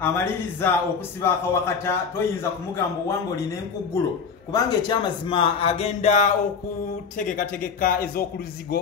amaliriza okusiba akawakata toyinza kumugamba wango line enkuggulo kubanga ekyamazima agenda okutegeka ez'okuluzigo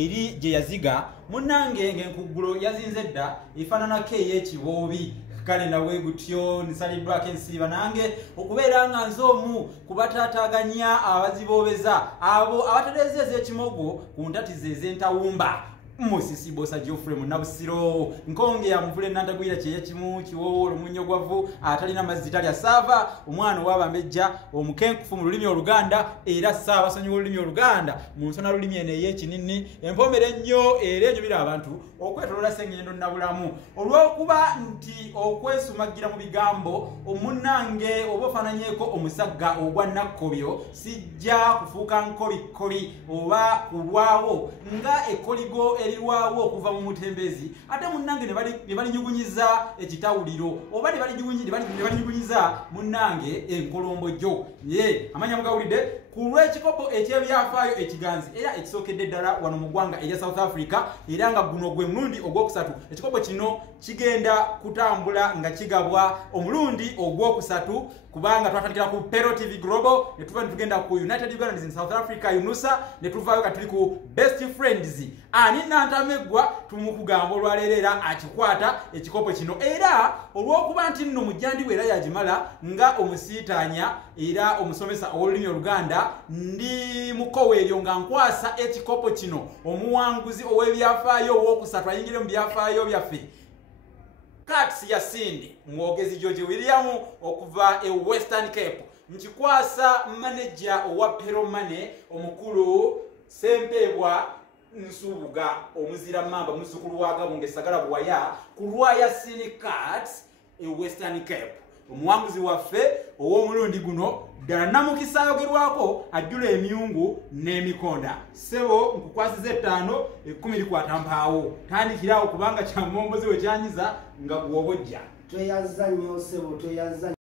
eri gye yaziga munnange ng'enkuggulo yazinze dda efaananako ey'ekiboobi kale nawe gutyo nsaliddwako ensiiba nange okubeera nga nze omu kubataataaganya abaziboobeza abo abatereeza ez'ekimogo ku ntatizo ez'entawumba Musisi bosa Geoffrey Munabusiro nkonge ya mvule nantagwira kye kimu kiwo olumunyo gwavu atalina mazitali asava omwana wabambejja omukenkufu mu lulimi oluganda era sava sonyo olulimi oluganda mu nsona lulimi ene yekinini empomere nnyo era enyumira abantu okwetolola sengendo nabulamu olwokuba nti okwesumagira mu bigambo omunnange obofananyeko omusagga ogwa nakkobyo sijja kufuuka nkobikobi oba kulwawo nga ekoligo eriwawo okuva mu mutembezi ate munnange ne balinyugunyiza ekitawuliro oba ne balinyugunyiza munnange enkolombojjo ye amanya mugawulidde ku lw'ekikopo ekyebyafaayo ekiganzi era ekisookedde ddala wano mu ggwanga erya South Africa era nga guno gwe mulundi ogwokusatu ekikopo kino kigenda kutambula nga kigabwa omulundi ogwokusatu kubanga twatandikira ku Pero TV Global ne tuva tugenda ku United Ugandans in South Africa UNUSA ne tuvaayo katuli ku Best Friends ani nantamegwa tumukugamba olwaleerera akikwata ekikopo kino era olw'okuba nti nno mujjandi era yagimala nga omusiitaanya era omusomesa olulimi oluganda ndi mukoweeryo nga nkwasa ekikopo kino omuwanguzi ow'ebyafaayo ow'okusatu ayingire mu byafaayo byaffe Kats Yasindi mwogezi George William okuva e Western Cape nkikwasa manager owa Pero Money omukulu Sempebwa Nsubuga omuzira mamba muzukulu wa Gabonge Sagala Bwaya kulwa Yasini Kats e Western Cape omuwanguzi waffe ow'omulundi guno ddala namukisaayogerwako ajjula emiyungu n'emikonda sebo nkukwasiza 5 10 likwata mpaawo tandikirawo kubanga kyamombozi we kyanyiza nga gwobojja tweyazza nnyo sebo tweyazza